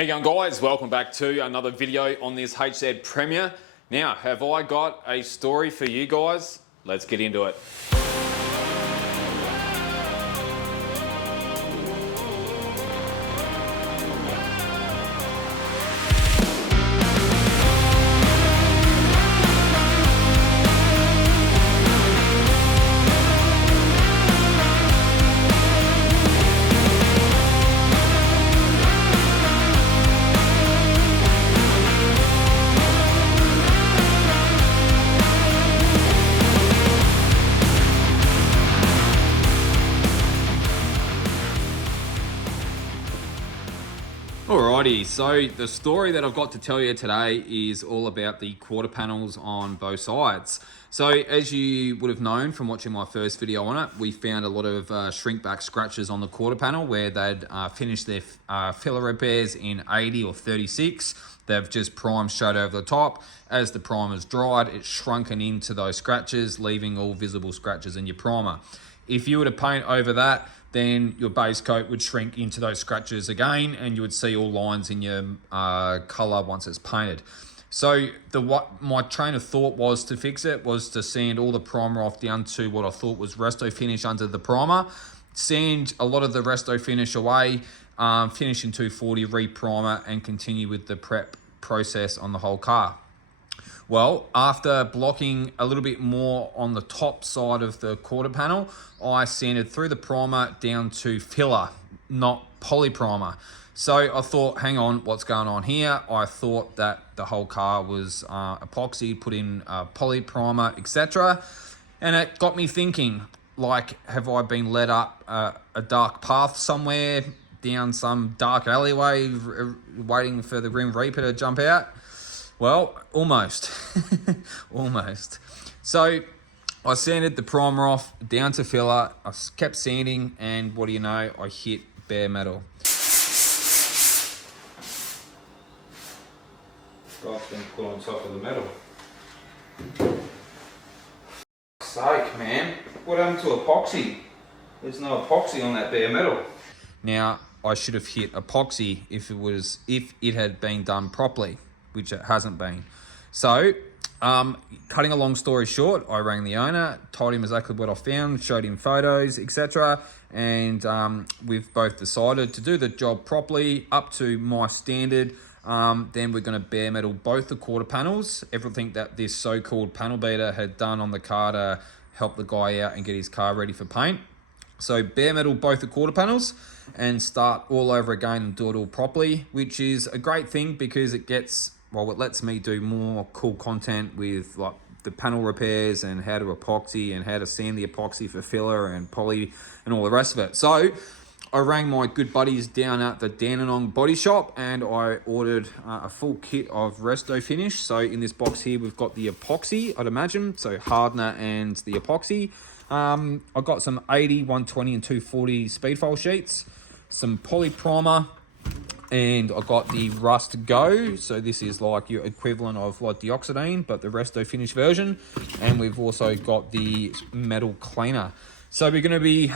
How you going, guys? Welcome back to another video on this HZ Premier. Now, have I got a story for you guys? Let's get into it. Alrighty, so the story that I've got to tell you today is all about the quarter panels on both sides. So as you would have known from watching my first video on it, we found a lot of shrink back scratches on the quarter panel where they'd finished their filler repairs in 80 or 36. They've just primed straight over the top. As the primer's dried, it's shrunken into those scratches, leaving all visible scratches in your primer. If you were to paint over that, then your base coat would shrink into those scratches again, and you would see all lines in your color once it's painted. So what my train of thought was to fix it was to sand all the primer off down to what I thought was Resto finish under the primer, sand a lot of the Resto finish away, finish in 240, re-primer, and continue with the prep process on the whole car. Well, after blocking a little bit more on the top side of the quarter panel, I sanded through the primer down to filler, not poly primer. So I thought, hang on, what's going on here? I thought that the whole car was epoxy, put in poly primer, etc. And it got me thinking, like, have I been led up a dark path somewhere, down some dark alleyway, waiting for the Grim Reaper to jump out? Well, almost, almost. So I sanded the primer off down to filler. I kept sanding, and what do you know? I hit bare metal. God's been put on top of the metal. Sake, man, what happened to epoxy? There's no epoxy on that bare metal. Now, I should have hit epoxy if it had been done properly, which it hasn't been. So, cutting a long story short, I rang the owner, told him exactly what I found, showed him photos, etc. And we've both decided to do the job properly, up to my standard. Then we're gonna bare metal both the quarter panels, everything that this so-called panel beater had done on the car to help the guy out and get his car ready for paint. So bare metal both the quarter panels and start all over again and do it all properly, which is a great thing because it lets me do more cool content with like the panel repairs and how to epoxy and how to sand the epoxy for filler and poly and all the rest of it. So I rang my good buddies down at the Dandenong body shop and I ordered a full kit of Resto finish. So in this box here, we've got the epoxy, I'd imagine, so hardener and the epoxy. I've got some 80, 120 and 240 speedfold sheets, some poly primer, and I got the Rust Go. So this is like your equivalent of like dioxidine, but the Resto finish version. And we've also got the metal cleaner. So we're going to be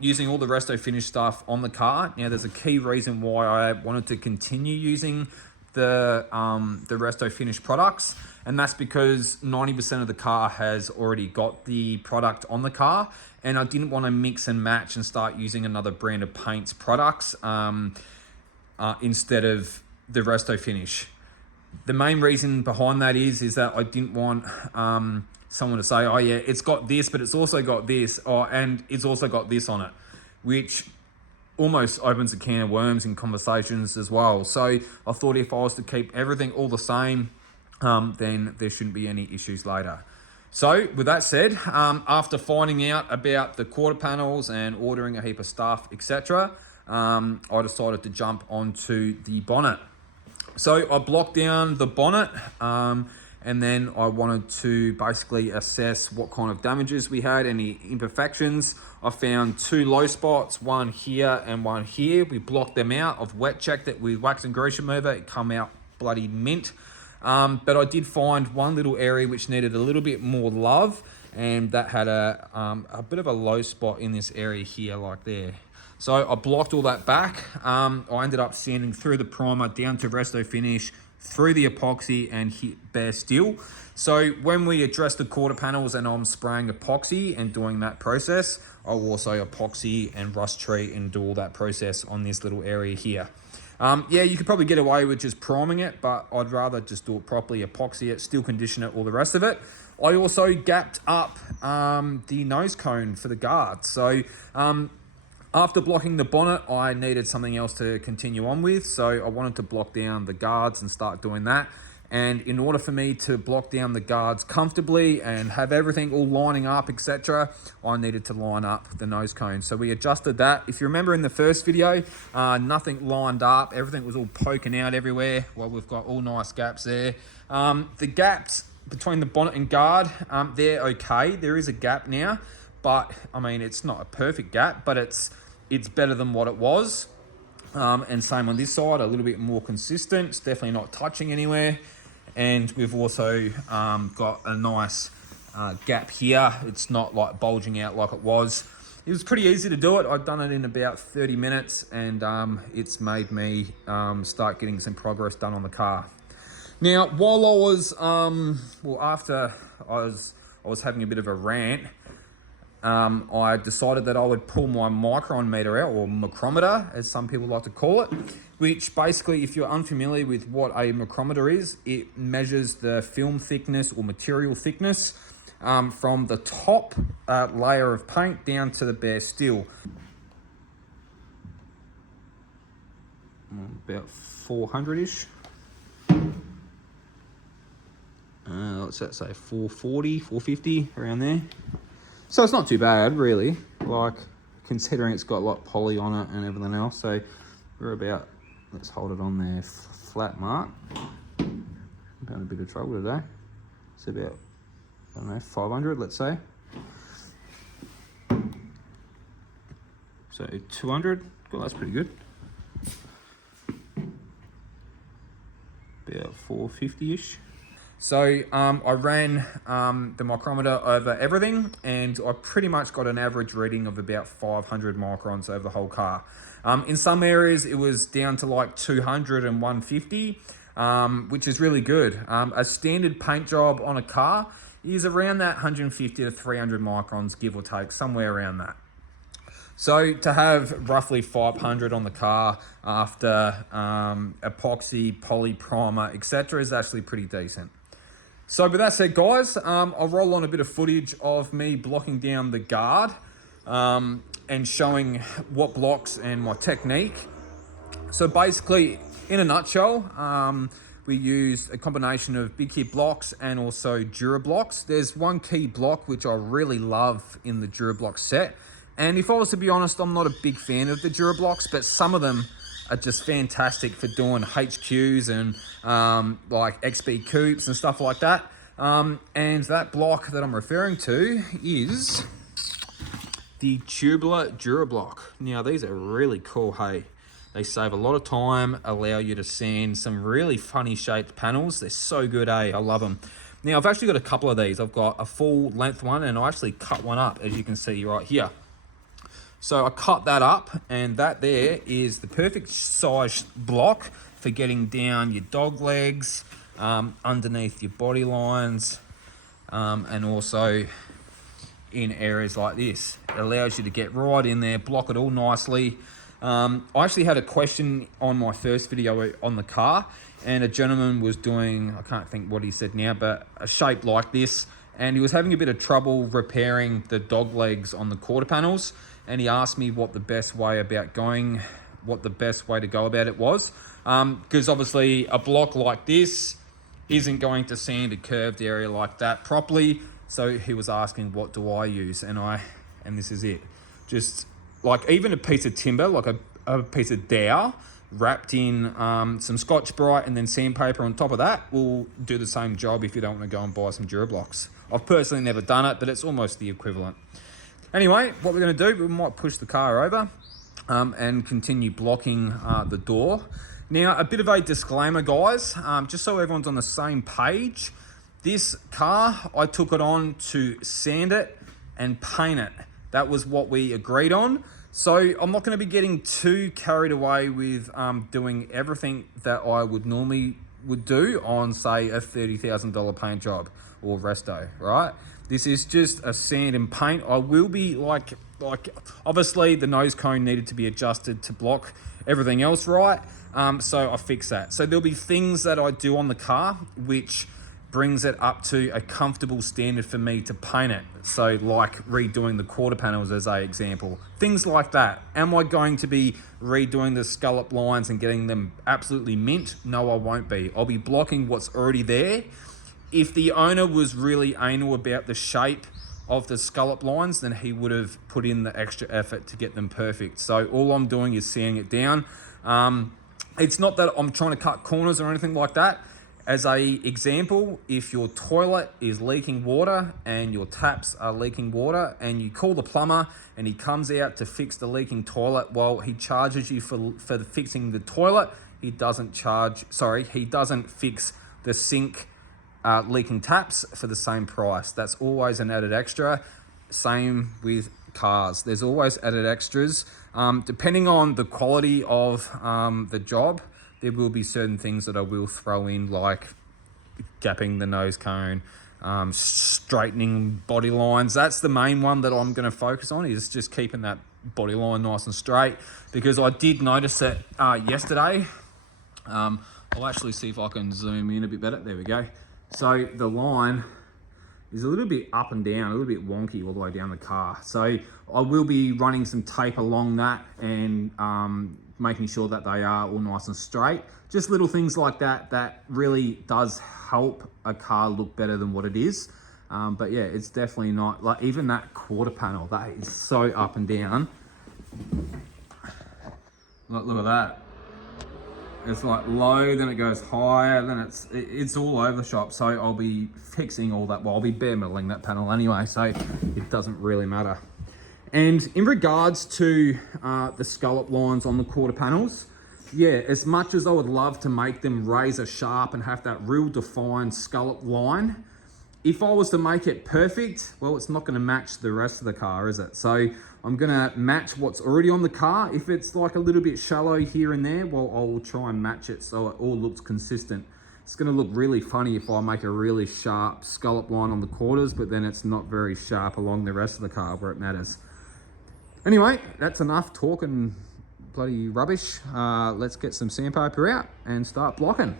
using all the Resto finish stuff on the car. Now there's a key reason why I wanted to continue using the Resto finish products, and that's because 90% of the car has already got the product on the car, and I didn't want to mix and match and start using another brand of paints products instead of the Resto finish. The main reason behind that is that I didn't want someone to say, oh yeah, it's got this, but it's also got this, and it's also got this on it, which almost opens a can of worms in conversations as well. So I thought if I was to keep everything all the same, then there shouldn't be any issues later. So with that said, after finding out about the quarter panels and ordering a heap of stuff, etc., I decided to jump onto the bonnet. So I blocked down the bonnet, and then I wanted to basically assess what kind of damages we had, any imperfections. I found two low spots, one here and one here. We blocked them out. I've wet checked it with wax and grease remover. It come out bloody mint. But I did find one little area which needed a little bit more love, and that had a bit of a low spot in this area here, like there. So I blocked all that back. I ended up sanding through the primer down to Resto finish, through the epoxy and hit bare steel. So when we address the quarter panels and I'm spraying epoxy and doing that process, I'll also epoxy and rust treat and do all that process on this little area here. Yeah, you could probably get away with just priming it, but I'd rather just do it properly, epoxy it, steel condition it, all the rest of it. I also gapped up the nose cone for the guard. So after blocking the bonnet, I needed something else to continue on with. So I wanted to block down the guards and start doing that. And in order for me to block down the guards comfortably and have everything all lining up, etc., I needed to line up the nose cone. So we adjusted that. If you remember in the first video, nothing lined up. Everything was all poking out everywhere. Well, we've got all nice gaps there. The gaps between the bonnet and guard, they're okay. There is a gap now, but I mean, it's not a perfect gap, but it's better than what it was. And same on this side, a little bit more consistent. It's definitely not touching anywhere. And we've also got a nice gap here. It's not like bulging out like it was. It was pretty easy to do it. I'd done it in about 30 minutes and it's made me start getting some progress done on the car. Now, while I was, after I was having a bit of a rant, I decided that I would pull my micron meter out, or micrometer, as some people like to call it, which basically, if you're unfamiliar with what a micrometer is, it measures the film thickness or material thickness from the top layer of paint down to the bare steel. About 400-ish. What's that say? 440, 450, around there. So it's not too bad, really, like, considering it's got like poly on it and everything else. So we're about, let's hold it on there, flat mark. I'm having a bit of trouble today. It's about, I don't know, 500, let's say. So 200, well, that's pretty good. About 450-ish. So I ran the micrometer over everything and I pretty much got an average reading of about 500 microns over the whole car. In some areas it was down to like 200 and 150, which is really good. A standard paint job on a car is around that 150 to 300 microns, give or take, somewhere around that. So to have roughly 500 on the car after epoxy, poly, primer, etc. is actually pretty decent. So with that said, guys, I'll roll on a bit of footage of me blocking down the guard and showing what blocks and my technique. So basically, in a nutshell, we used a combination of big hit blocks and also Dura blocks. There's one key block which I really love in the Dura block set. And if I was to be honest, I'm not a big fan of the Dura blocks, but some of them are just fantastic for doing HQs and like XB coupes and stuff like that. And that block that I'm referring to is the tubular Dura block. Now these are really cool, hey. They save a lot of time, allow you to sand some really funny shaped panels. They're so good, I love them. Now I've actually got a couple of these. I've got a full length one and I actually cut one up, as you can see right here. So I cut that up, and that there is the perfect size block for getting down your dog legs, underneath your body lines, and also in areas like this. It allows you to get right in there, block it all nicely. I actually had a question on my first video on the car, and a gentleman was doing, I can't think what he said now, but a shape like this, and he was having a bit of trouble repairing the dog legs on the quarter panels. And he asked me what the best way to go about it was. Because obviously a block like this isn't going to sand a curved area like that properly. So he was asking, what do I use? And this is it. Just like even a piece of timber, like a piece of dowel wrapped in some Scotch-Brite and then sandpaper on top of that will do the same job if you don't want to go and buy some Dura blocks. I've personally never done it, but it's almost the equivalent. Anyway, what we're going to do, we might push the car over and continue blocking the door. Now, a bit of a disclaimer, guys, just so everyone's on the same page. This car, I took it on to sand it and paint it. That was what we agreed on. So I'm not going to be getting too carried away with doing everything that I would normally do on, say, a $30,000 paint job or resto, right? This is just a sand and paint. I will be like obviously the nose cone needed to be adjusted to block everything else right. So I fix that. So there'll be things that I do on the car which brings it up to a comfortable standard for me to paint it. So like redoing the quarter panels as an example, things like that. Am I going to be redoing the scallop lines and getting them absolutely mint? No, I won't be. I'll be blocking what's already there. If the owner was really anal about the shape of the scallop lines, then he would have put in the extra effort to get them perfect. So all I'm doing is sanding it down. It's not that I'm trying to cut corners or anything like that. As a example, if your toilet is leaking water and your taps are leaking water and you call the plumber and he comes out to fix the leaking toilet, well, he charges you for fixing the toilet. He doesn't fix the sink leaking taps for the same price. That's always an added extra. Same with cars. There's always added extras. Depending on the quality of the job, there will be certain things that I will throw in, like gapping the nose cone, straightening body lines. That's the main one that I'm going to focus on, is just keeping that body line nice and straight, because I did notice it yesterday. I'll actually see if I can zoom in a bit better. There we go. So the line is a little bit up and down, a little bit wonky all the way down the car. So I will be running some tape along that and making sure that they are all nice and straight. Just little things like that that really does help a car look better than what it is. But yeah, it's definitely not, like even that quarter panel, that is so up and down. Look at that. It's like low, then it goes higher, then it's all over the shop. So I'll be fixing all that. Well, I'll be bare metalling that panel anyway, so it doesn't really matter. And in regards to the scallop lines on the quarter panels, yeah, as much as I would love to make them razor sharp and have that real defined scallop line, if I was to make it perfect, well, it's not going to match the rest of the car, is it? So I'm going to match what's already on the car. If it's like a little bit shallow here and there, well, I will try and match it so it all looks consistent. It's going to look really funny if I make a really sharp scallop line on the quarters, but then it's not very sharp along the rest of the car where it matters. Anyway, that's enough talking bloody rubbish. Let's get some sandpaper out and start blocking.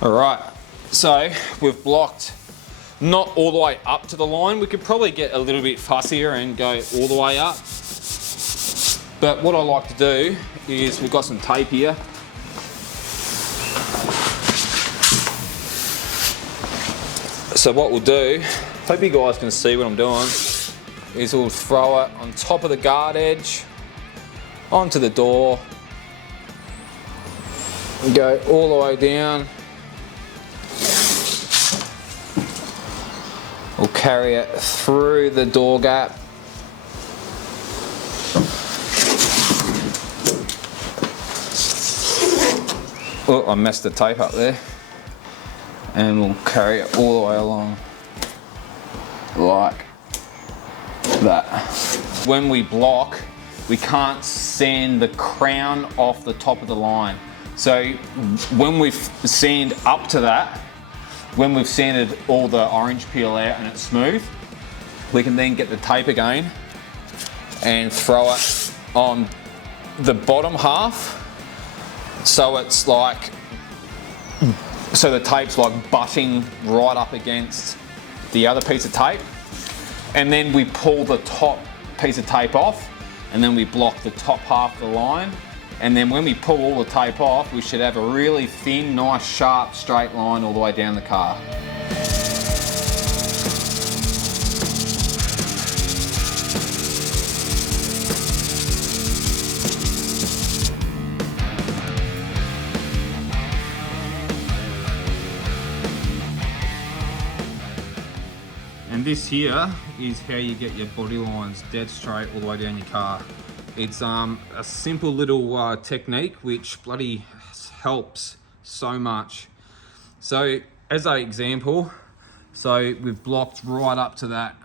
All right, so we've blocked not all the way up to the line. We could probably get a little bit fussier and go all the way up. But what I like to do is, we've got some tape here. So what we'll do, hope you guys can see what I'm doing, is we'll throw it on top of the guard edge, onto the door, and go all the way down. We'll carry it through the door gap. Oh, I messed the tape up there. And we'll carry it all the way along, like that. When we block, we can't sand the crown off the top of the line. So when we've sanded up to that, when we've sanded all the orange peel out and it's smooth, we can then get the tape again and throw it on the bottom half. So it's like, so the tape's like butting right up against the other piece of tape. And then we pull the top piece of tape off, and then we block the top half of the line. And then when we pull all the tape off, we should have a really thin, nice, sharp, straight line all the way down the car. And this here is how you get your body lines dead straight all the way down your car. It's a simple little technique which bloody helps so much. So as an example, So we've blocked right up to that,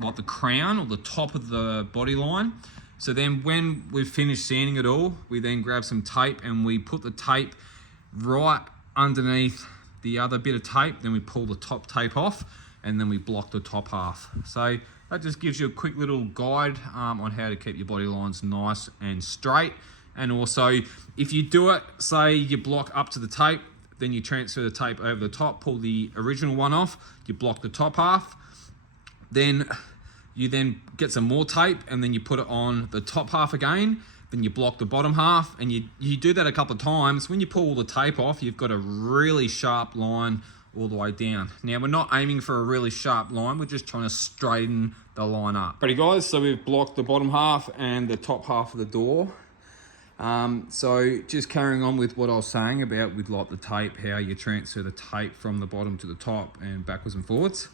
like the crown or the top of the body line. So then when we've finished sanding it all, we then grab some tape and we put the tape right underneath the other bit of tape. Then we pull the top tape off and then we block the top half. So that just gives you a quick little guide on how to keep your body lines nice and straight. And also, if you do it, say you block up to the tape, then you transfer the tape over the top, pull the original one off, you block the top half, then you then get some more tape and then you put it on the top half again, then you block the bottom half, and you do that a couple of times. When you pull all the tape off, you've got a really sharp line all the way down. Now, we're not aiming for a really sharp line, we're just trying to straighten the line up. Ready guys, so we've blocked the bottom half and the top half of the door. So just carrying on with what I was saying about with like the tape, how you transfer the tape from the bottom to the top and backwards and forwards.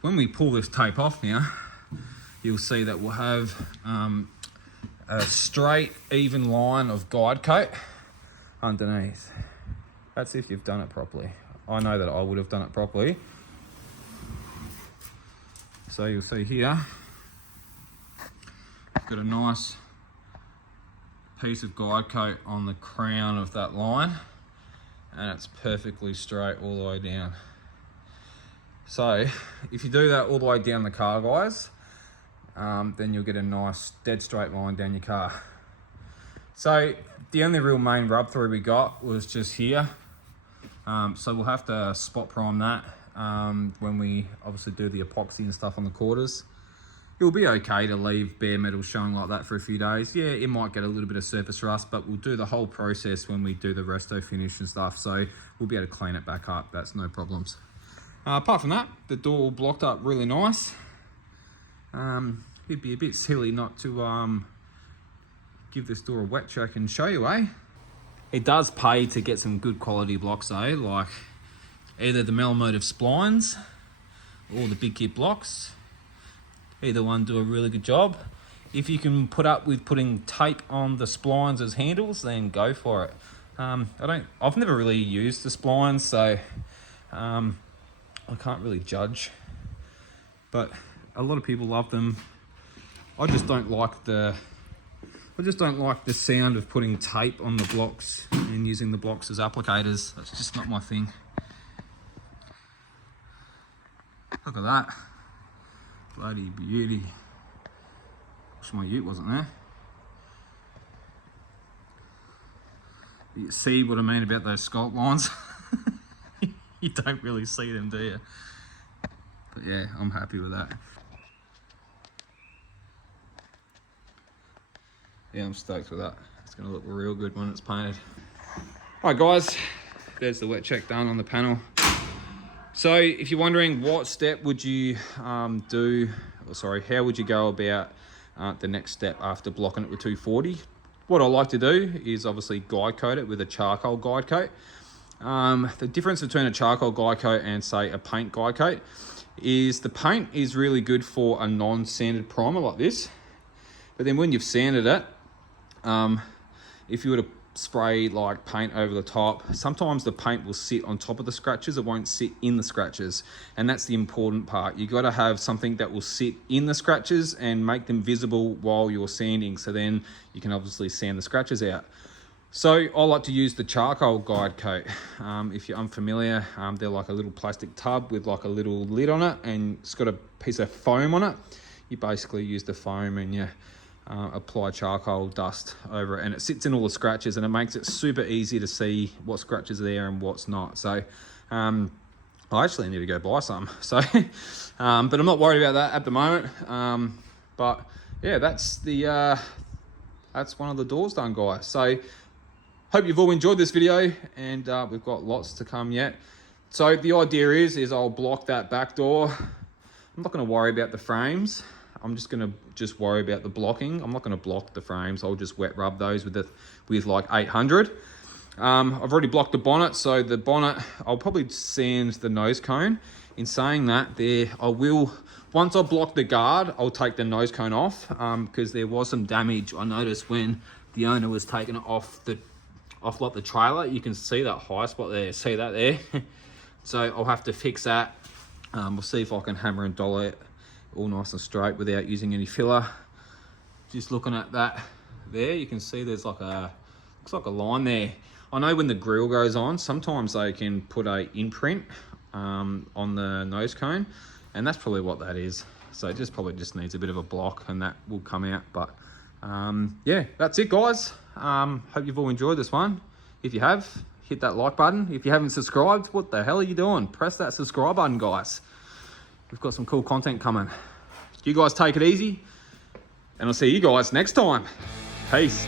When we pull this tape off now, you'll see that we'll have a straight, even line of guide coat underneath. That's if you've done it properly. I know that I would have done it properly. So you'll see here, I've got a nice piece of guide coat on the crown of that line, and it's perfectly straight all the way down. So if you do that all the way down the car, guys, then you'll get a nice dead straight line down your car. So the only real main rub through we got was just here. So we'll have to spot prime that when we obviously do the epoxy and stuff on the quarters. It'll be okay to leave bare metal showing like that for a few days. Yeah, it might get a little bit of surface rust, but we'll do the whole process when we do the resto finish and stuff. So we'll be able to clean it back up. That's no problems. Apart from that, the door all blocked up really nice. It'd be a bit silly not to give this door a wet check and show you, eh? It does pay to get some good quality blocks though, like either the Melmotive splines or the Big Kit blocks. Either one do a really good job. If you can put up with putting tape on the splines as handles, then go for it. I've never really used the splines, so I can't really judge. But a lot of people love them. I just don't like the sound of putting tape on the blocks and using the blocks as applicators. That's just not my thing. Look at that. Bloody beauty. Wish my ute wasn't there. You see what I mean about those sculpt lines? You don't really see them, do you? But yeah, I'm happy with that. Yeah, I'm stoked with that. It's gonna look real good when it's painted. All right guys, there's the wet check done on the panel. So if you're wondering what step would you how would you go about the next step after blocking it with 240? What I like to do is obviously guide coat it with a charcoal guide coat. The difference between a charcoal guide coat and say a paint guide coat is the paint is really good for a non-sanded primer like this. But then when you've sanded it, if you were to spray like paint over the top, sometimes the paint will sit on top of the scratches, it won't sit in the scratches, and that's the important part. You got to have something that will sit in the scratches and make them visible while you're sanding, so then you can obviously sand the scratches out. So I like to use the charcoal guide coat. If you're unfamiliar, they're like a little plastic tub with like a little lid on it, and it's got a piece of foam on it. You basically use the foam and you apply charcoal dust over it, and it sits in all the scratches, and it makes it super easy to see what scratches are there and what's not. So I actually need to go buy some. So but I'm not worried about that at the moment. But yeah, that's one of the doors done, guys. So hope you've all enjoyed this video, and we've got lots to come yet. So the idea is I'll block that back door. I'm not going to worry about the frames. I'm just going to worry about the blocking. I'm not going to block the frames. I'll just wet rub those with like 800. I've already blocked the bonnet, so the bonnet, I'll probably sand the nose cone. In saying that, once I block the guard, I'll take the nose cone off, because there was some damage I noticed when the owner was taking it off like the trailer. You can see that high spot there, see that there? So I'll have to fix that. We'll see if I can hammer and dollar it all nice and straight without using any filler. Just looking at that there, you can see there's like a, looks like a line there. I know when the grill goes on, sometimes they can put a imprint on the nose cone, and that's probably what that is. So it just probably just needs a bit of a block and that will come out. But yeah, that's it guys. Hope you've all enjoyed this one. If you have, hit that like button. If you haven't subscribed, what the hell are you doing? Press that subscribe button, guys. We've got some cool content coming. You guys take it easy, and I'll see you guys next time. Peace.